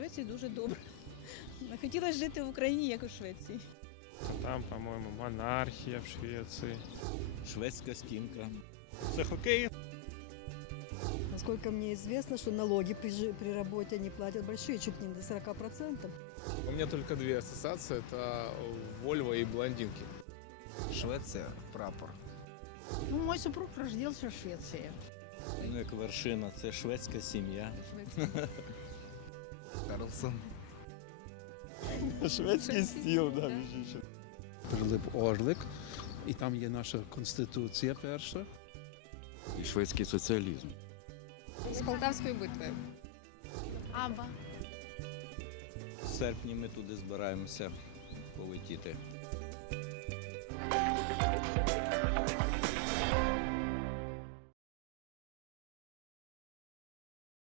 Швеції дуже добре. Хотілося жити в Україні, як у Швеції. Там, по-моєму, монархія в Швеції. Шведська стінка. Це хокей. Насколько мне известно, что налоги при, при работе они платят большие, чуть не до 40%. У меня только две ассоциации. Это Вольво и блондинки. Швеція прапор. Ну, мой супруг родился в Швеции. Ну, як вершина, це шведська сім'я. Карлсон. Шведський стіл, да, між іншим. Прилип Орлик, і там є наша конституція перша. і шведський соціалізм. З Полтавської битви. Аба. В серпні ми туди збираємося полетіти.